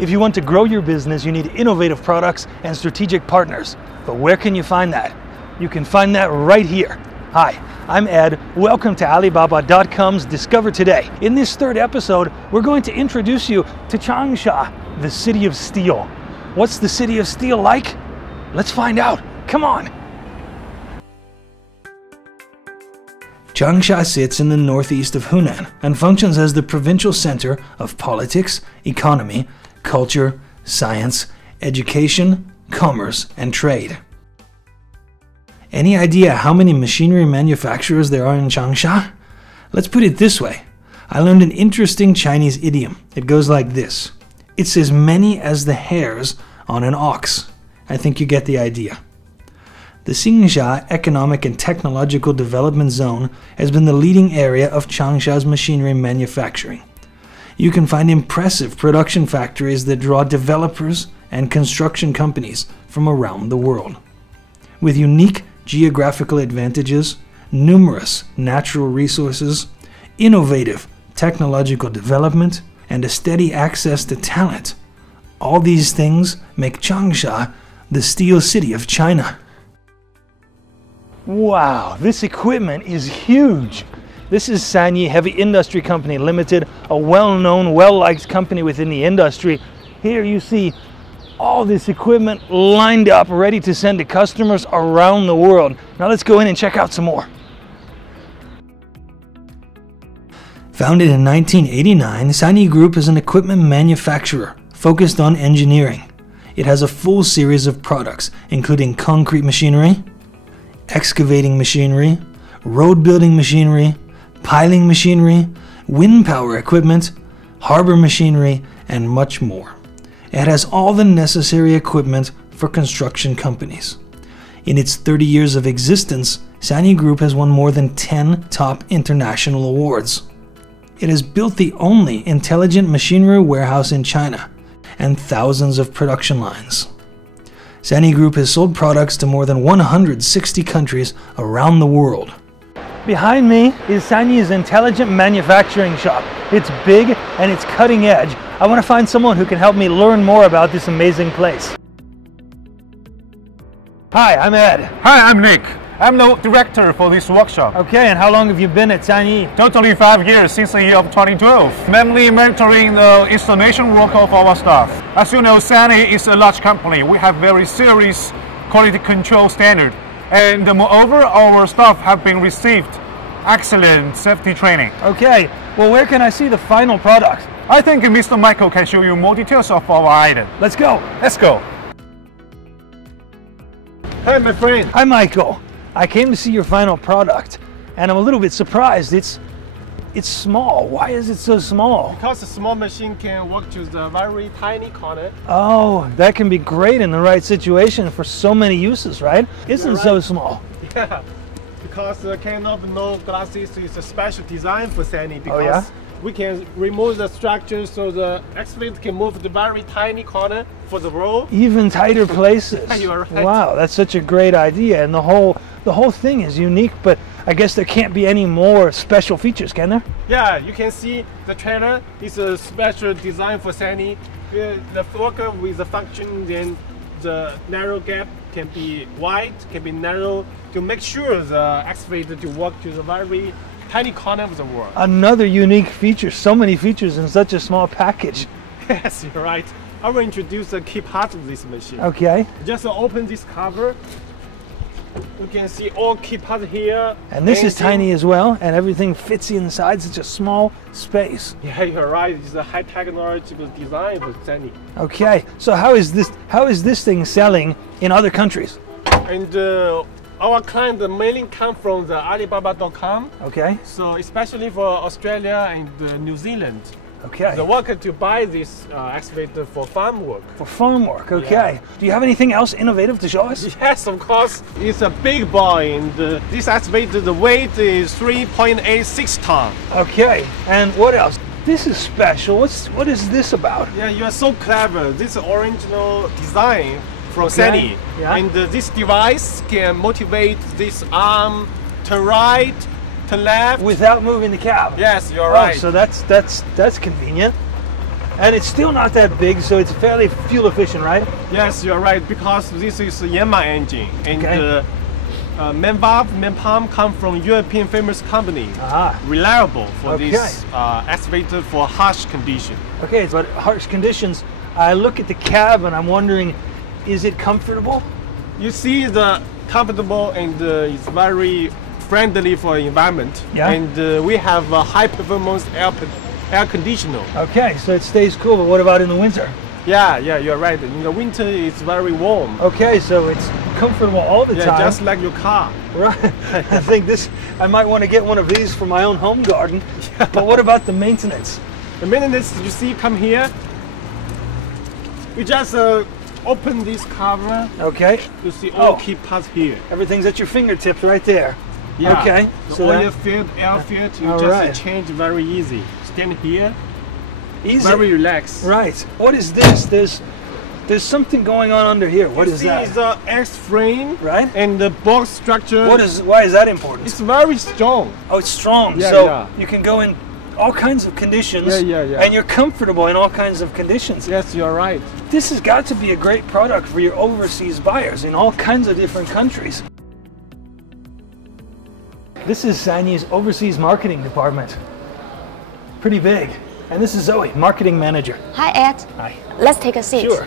If you want to grow your business, you need innovative products and strategic partners. But where can you find that? You can find that right here. Hi, I'm Ed. Welcome to Alibaba.com's Discover Today. In this third episode, we're going to introduce you to Changsha, the city of steel. What's the city of steel like? Let's find out. Come on. Changsha sits in the northeast of Hunan and functions as the provincial center of politics, economy, culture, science, education, commerce, and trade. Any idea how many machinery manufacturers there are in Changsha? Let's put it this way. I learned an interesting Chinese idiom. It goes like this. It's as many as the hairs on an ox. I think you get the idea. The Changsha Economic and Technological Development Zone has been the leading area of Changsha's machinery manufacturing. You can find impressive production factories that draw developers and construction companies from around the world. With unique geographical advantages, numerous natural resources, innovative technological development, and a steady access to talent, all these things make Changsha the steel city of China. Wow, this equipment is huge. This is Sanyi Heavy Industry Company Limited, a well-known, well-liked company within the industry. Here you see all this equipment lined up, ready to send to customers around the world. Now let's go in and check out some more. Founded in 1989, Sanyi Group is an equipment manufacturer focused on engineering. It has a full series of products, including concrete machinery, excavating machinery, road building machinery, piling machinery, wind power equipment, harbor machinery, and much more. It has all the necessary equipment for construction companies. In its 30 years of existence, Sanyi Group has won more than 10 top international awards. It has built the only intelligent machinery warehouse in China and thousands of production lines. Sanyi Group has sold products to more than 160 countries around the world. Behind me is Sanyi's intelligent manufacturing shop. It's big and it's cutting edge. I want to find someone who can help me learn more about this amazing place. Hi, I'm Ed. Hi, I'm Nick. I'm the director for this workshop. Okay, and how long have you been at Sanyi? Totally 5 years since the year of 2012. Mainly mentoring the installation work of our staff. As you know, Sanyi is a large company. We have very serious quality control standard. And moreover, our staff have been received excellent safety training. Okay, well, where can I see the final product? I think Mr. Michael can show you more details of our item. Let's go. Let's go. Hi, my friend. Hi, Michael. I came to see your final product, and I'm a little bit surprised. It's small. Why is it so small? Because the small machine can work to the very tiny corner. Oh, that can be great in the right situation for so many uses, right? Isn't so small. Yeah, because the kind of no glasses is a special design for Sanyi. Because oh, yeah? we can remove the structure so the excavator can move the very tiny corner for the roll. Even tighter places. You are right. Wow, that's such a great idea, and the whole thing is unique. But I guess there can't be any more special features, can there? Yeah, you can see the trailer is a special design for Sanyi. The worker with the function, then the narrow gap can be wide, can be narrow, to make sure the excavator to work to the very tiny corner of the world. Another unique feature, so many features in such a small package. Yes, you're right. I will introduce the key part of this machine. Okay. Just open this cover. You can see all key parts here. And this is tiny as well, and everything fits inside such a small space. Yeah, you're right. It's a high technological design for Sanyi. Okay, so how is this thing selling in other countries? And our client mainly come from the Alibaba.com. Okay. So especially for Australia and New Zealand. Okay. The worker to buy this excavator for farm work. For farm work, okay. Yeah. Do you have anything else innovative to show us? Yes, of course. It's a big boy, and this excavator, the weight is 3.86 tons. Okay, and what else? This is special. What is this about? Yeah, you are so clever. This is original design from Sanyi. Yeah. And this device can motivate this arm to right, to left. Without moving the cab? Yes, you're right. So that's convenient. And it's still not that big, so it's fairly fuel efficient, right? Yes, you're right, because this is a Yanmar engine, and Okay. the main valve, main pump come from European famous company, Aha. reliable for Okay. this excavator for harsh condition. Okay, but harsh conditions. I look at the cab and I'm wondering, is it comfortable? You see the comfortable and it's very friendly for environment. Yeah. And we have a high performance air conditioner. Okay, so it stays cool, but what about in the winter? Yeah, you're right. In the winter, it's very warm. Okay, so it's comfortable all the Yeah, time. just like your car. Right. I think I might want to get one of these for my own home garden. But what about the maintenance? The maintenance, you see, come here. You just open this cover. Okay. You see all Oh. key parts here. Everything's at your fingertips right there. Yeah. Okay. The So oil that, field, air field, you all just right. change very easy. Stand here, easy. very relaxed. Right. What is this? There's something going on under here. What is See, that? it's the X-frame, Right. and the box structure. Why is that important? It's very strong. Oh, it's strong. Yeah, so yeah. you can go in all kinds of conditions. Yeah. And you're comfortable in all kinds of conditions. Yes, you're right. This has got to be a great product for your overseas buyers in all kinds of different countries. This is Sanyi's overseas marketing department. Pretty big. And this is Zoe, marketing manager. Hi Ed, Hi. let's take a seat. Sure.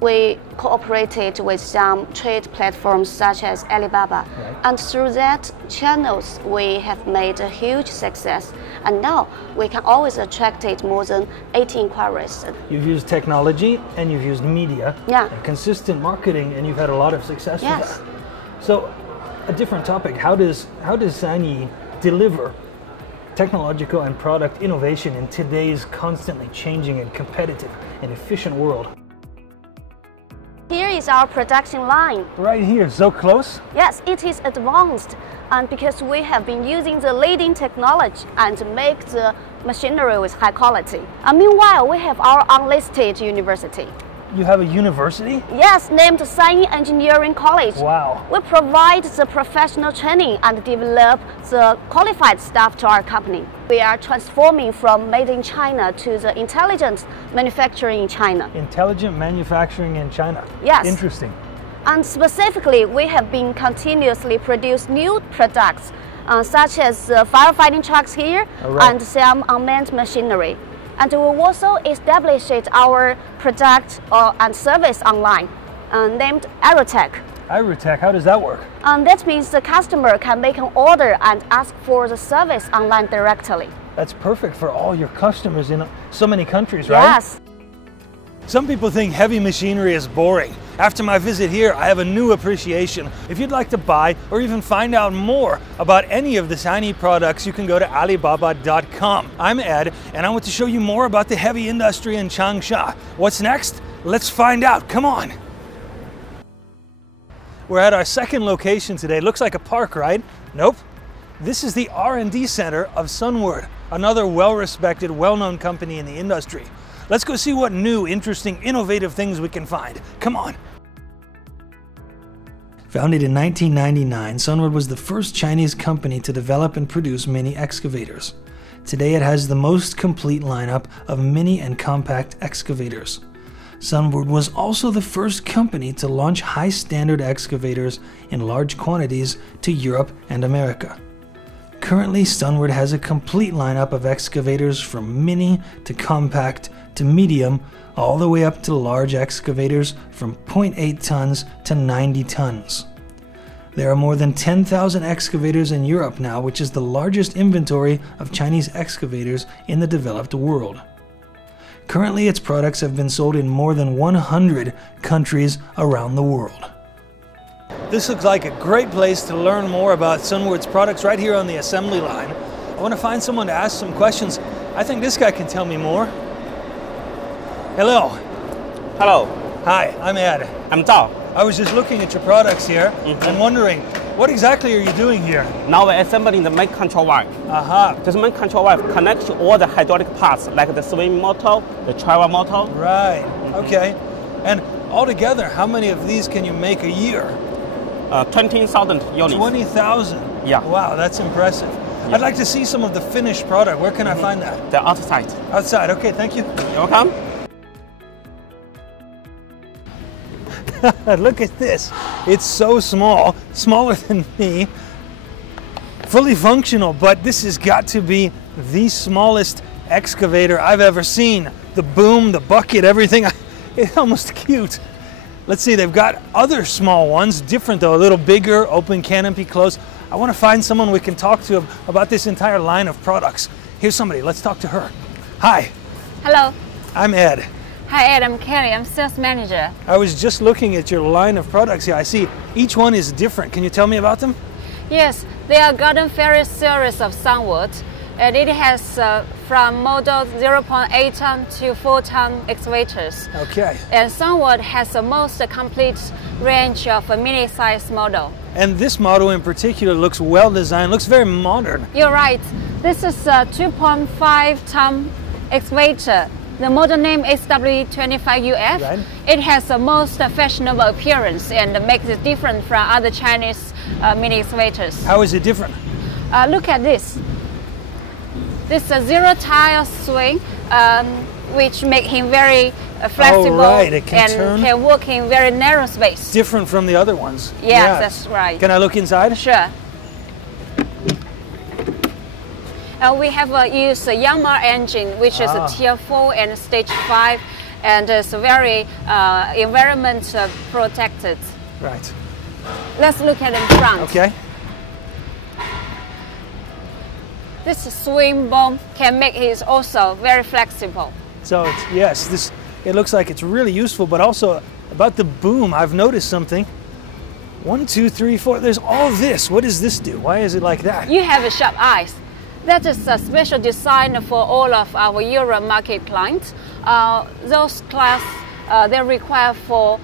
We cooperated with some trade platforms such as Alibaba, Right. and through that channels we have made a huge success. And now we can always attract more than 80 inquiries. You've used technology and you've used media Yeah. and consistent marketing, and you've had a lot of success with Yes. that. So, a different topic. How does Sanyi deliver technological and product innovation in today's constantly changing and competitive and efficient world? Here is our production line. Right here, so close. Yes, it is advanced, and because we have been using the leading technology and make the machinery with high quality. And meanwhile, we have our unlisted university. You have a university? Yes, named Sanyi Engineering College. Wow. We provide the professional training and develop the qualified staff to our company. We are transforming from made in China to the intelligent manufacturing in China. Intelligent manufacturing in China. Yes. Interesting. And specifically, we have been continuously produce new products, such as firefighting trucks here All right. and some unmanned machinery. And we also established our product and service online, named Aerotech. Irotech, how does that work? That means the customer can make an order and ask for the service online directly. That's perfect for all your customers in so many countries, right? Yes. Some people think heavy machinery is boring. After my visit here, I have a new appreciation. If you'd like to buy or even find out more about any of the Sanyi products, you can go to Alibaba.com. I'm Ed, and I want to show you more about the heavy industry in Changsha. What's next? Let's find out. Come on. We're at our second location today. Looks like a park, right? Nope. This is the R&D center of Sunward, another well-respected, well-known company in the industry. Let's go see what new, interesting, innovative things we can find. Come on. Founded in 1999, Sunward was the first Chinese company to develop and produce mini excavators. Today it has the most complete lineup of mini and compact excavators. Sunward was also the first company to launch high-standard excavators in large quantities to Europe and America. Currently, Sunward has a complete lineup of excavators from mini to compact to medium, all the way up to large excavators from 0.8 tons to 90 tons. There are more than 10,000 excavators in Europe now, which is the largest inventory of Chinese excavators in the developed world. Currently, its products have been sold in more than 100 countries around the world. This looks like a great place to learn more about Sunward's products right here on the assembly line. I want to find someone to ask some questions. I think this guy can tell me more. Hello. Hello, Hi, I'm Ed. I'm Zhao. I was just looking at your products here and wondering, what exactly are you doing here? Now we're assembling the main control valve. Aha, This main control valve connects to all the hydraulic parts like the swing motor, the travel motor. right, okay. And altogether, how many of these can you make a year? 20,000 units. 20,000? Yeah. Wow, that's impressive. I'd like to see some of the finished product. Where can I find that? The outside. Outside. Okay, thank you. You're welcome. Look at this. It's so small, smaller than me. Fully functional, but this has got to be the smallest excavator I've ever seen. The boom, the bucket, everything. It's almost cute. Let's see, they've got other small ones, different though, a little bigger, open canopy, close. I want to find someone we can talk to about this entire line of products. Here's somebody, let's talk to her. Hi. Hello. I'm Ed. Hi Ed, I'm Kelly. I'm sales manager. I was just looking at your line of products here. I see each one is different. Can you tell me about them? Yes, they are Garden Ferry series of Sunwood, and it has from model 0.8 ton to 4 ton excavators. Okay. And Sunwood has the most complete range of a mini-size model. And this model in particular looks well designed, looks very modern. You're right. This is a 2.5 ton excavator. The model name is W25UF. Right. It has the most fashionable appearance and makes it different from other Chinese mini excavators. How is it different? Look at this. This is a zero-tire swing, which makes him very flexible right. It can and turn. can work in very narrow space. Different from the other ones. Yes, that's right. Can I look inside? Sure. We have used a Yanmar engine, which is a Tier 4 and Stage 5, and it's very environment protected. Right. Let's look at in front. Okay. This swing bomb can make it also very flexible. So it's, yes, it looks like it's really useful, but also about the boom, I've noticed something. 1, 2, 3, 4. There's all this. What does this do? Why is it like that? You have sharp eyes. That is a special design for all of our Euro market clients. Those class they require for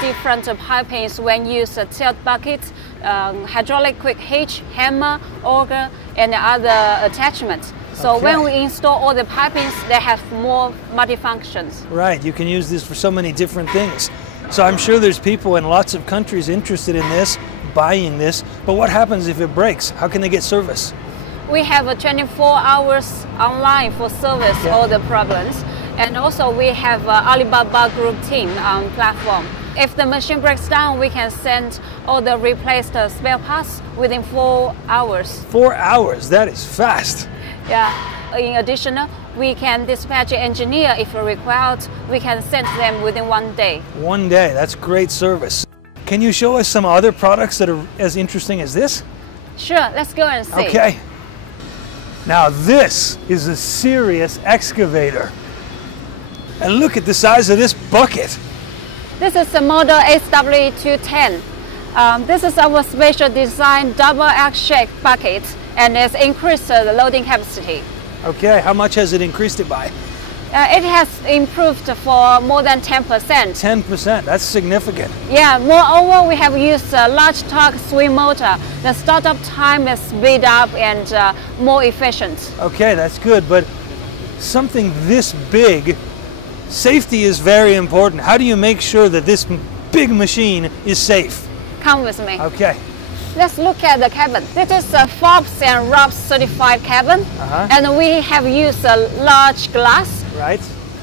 different pipings when use a tilt bucket, hydraulic quick hitch, hammer, auger, and other attachments. So Okay. when we install all the pipings, they have more multifunctions. Right, you can use this for so many different things. So I'm sure there's people in lots of countries interested in this, buying this, but what happens if it breaks? How can they get service? We have a 24 hours online for service all the problems. And also we have Alibaba Group team on platform. If the machine breaks down, we can send all the replaced spare parts within 4 hours. 4 hours, that is fast. Yeah. In addition, we can dispatch an engineer if required. We can send them within 1 day. 1 day, that's great service. Can you show us some other products that are as interesting as this? Sure, let's go and see. Okay. Now this is a serious excavator. And look at the size of this bucket. This is the model SW210. This is our special design double X-shaped bucket, and it's increased the loading capacity. Okay, how much has it increased it by? It has improved for more than 10%. 10%, that's significant. Yeah, moreover, we have used a large torque swing motor. The startup time is speed up and more efficient. Okay, that's good, but something this big, safety is very important. How do you make sure that this big machine is safe? Come with me. Okay. Let's look at the cabin. This is a FOBS and ROBS certified cabin, and we have used a large glass. Right.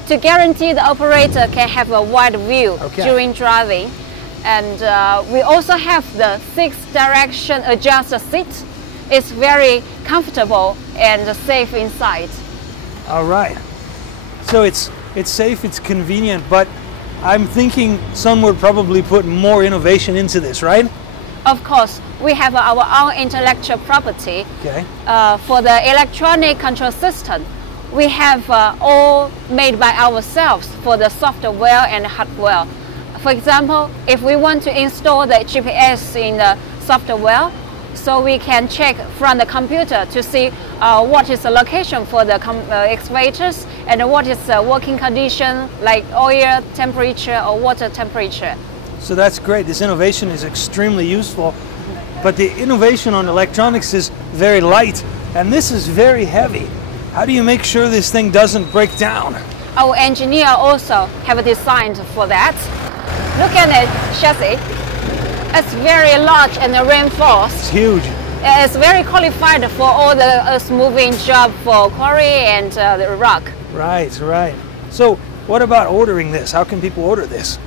To guarantee the operator can have a wide view during driving. And we also have the 6-direction adjust seat. It's very comfortable and safe inside. All right. So it's safe, it's convenient, but I'm thinking some would probably put more innovation into this, right? Of course, we have our own intellectual property. Okay. For the electronic control system, we have all made by ourselves for the software and hardware. For example, if we want to install the GPS in the software, so we can check from the computer to see what is the location for the excavators and what is the working condition like oil temperature or water temperature. So that's great. This innovation is extremely useful, but the innovation on electronics is very light, and this is very heavy. How do you make sure this thing doesn't break down? Our engineer also have designed for that. Look at the chassis. It's very large and reinforced. It's huge. It's very qualified for all the earth-moving job for quarry and the rock. Right, right. So what about ordering this? How can people order this?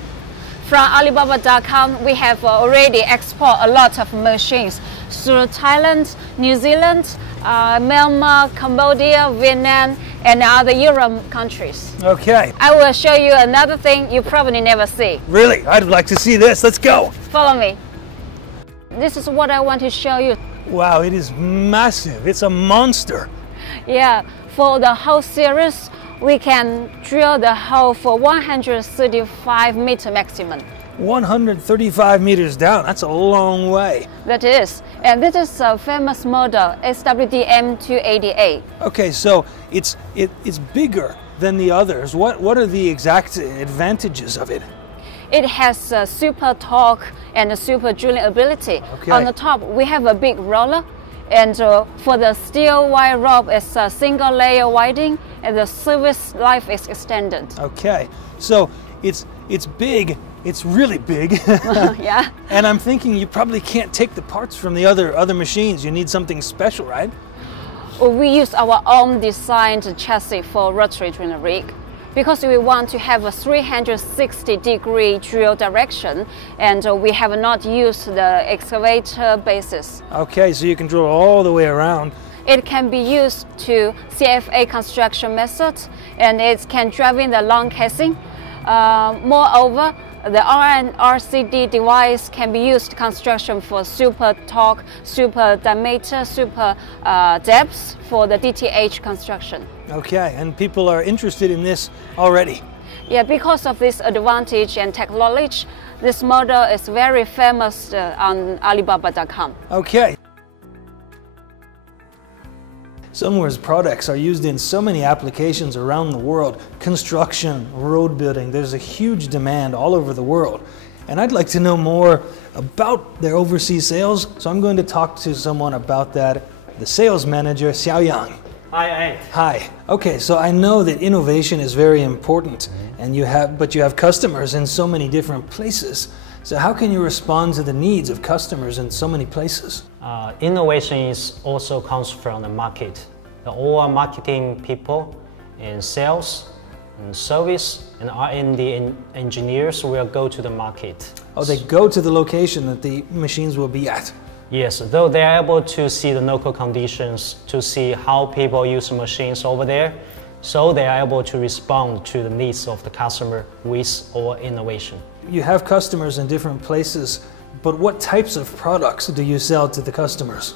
From Alibaba.com, we have already export a lot of machines through Thailand, New Zealand, Myanmar, Cambodia, Vietnam, and other Europe countries. Okay. I will show you another thing you probably never see. Really? I'd like to see this. Let's go. Follow me. This is what I want to show you. Wow, it is massive. It's a monster. Yeah, for the whole series, we can drill the hole for 135 meter maximum. 135 meters down. That's a long way. That is. And this is a famous model, SWDM288. Okay, so it's bigger than the others. What are the exact advantages of it? It has super torque and super drilling ability. Okay. On the top, we have a big roller. And for the steel wire rope, it's a single layer widening, and the service life is extended. Okay, so it's big. It's really big. Yeah. And I'm thinking you probably can't take the parts from the other machines. You need something special, right? Well, we use our own designed chassis for rotary drilling rig, because we want to have a 360-degree drill direction, and we have not used the excavator basis. Okay, so you can drill all the way around. It can be used to CFA construction method, and it can drive in the long casing. Moreover, the RNRCD device can be used construction for super torque, super diameter, super depth for the DTH construction. Okay, and people are interested in this already. Yeah, because of this advantage and technology, this model is very famous on Alibaba.com. Okay. Sunware's products are used in so many applications around the world. Construction, road building, there's a huge demand all over the world. And I'd like to know more about their overseas sales, so I'm going to talk to someone about that, the sales manager, Xiao Yang. Hi. Hi. Okay, so I know that innovation is very important, and you have customers in so many different places. So how can you respond to the needs of customers in so many places? Innovation also comes from the market. All marketing people in sales and service and R&D engineers will go to the market. Oh, they go to the location that the machines will be at. Yes, though they are able to see the local conditions, to see how people use machines over there, so they are able to respond to the needs of the customer with our innovation. You have customers in different places, but what types of products do you sell to the customers?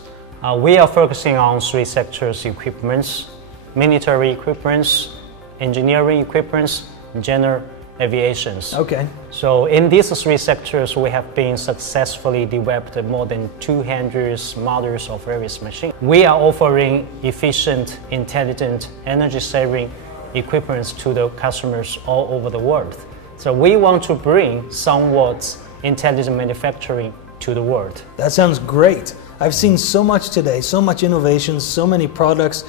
We are focusing on three sectors: equipments, military equipments, engineering equipments, and general aviations. Okay. So in these three sectors, we have been successfully developed more than 200 models of various machines. We are offering efficient, intelligent, energy-saving equipment to the customers all over the world. So we want to bring somewhat intelligent manufacturing to the world. That sounds great. I've seen so much today, so much innovation, so many products.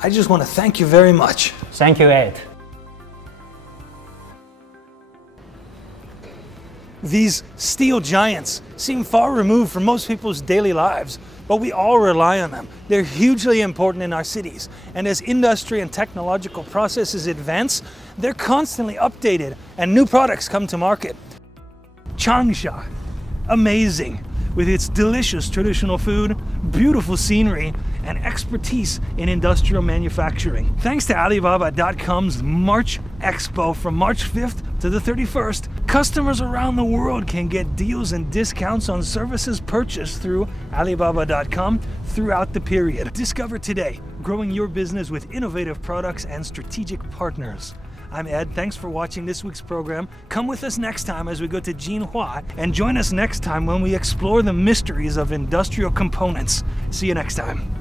I just want to thank you very much. Thank you, Ed. These steel giants seem far removed from most people's daily lives, but we all rely on them. They're hugely important in our cities, and as industry and technological processes advance, they're constantly updated and new products come to market. Changsha, amazing, with its delicious traditional food, beautiful scenery, and expertise in industrial manufacturing. Thanks to Alibaba.com's March Expo from March 5th to the 31st, customers around the world can get deals and discounts on services purchased through Alibaba.com throughout the period. Discover today, growing your business with innovative products and strategic partners. I'm Ed, thanks for watching this week's program. Come with us next time as we go to Jinhua, and join us next time when we explore the mysteries of industrial components. See you next time.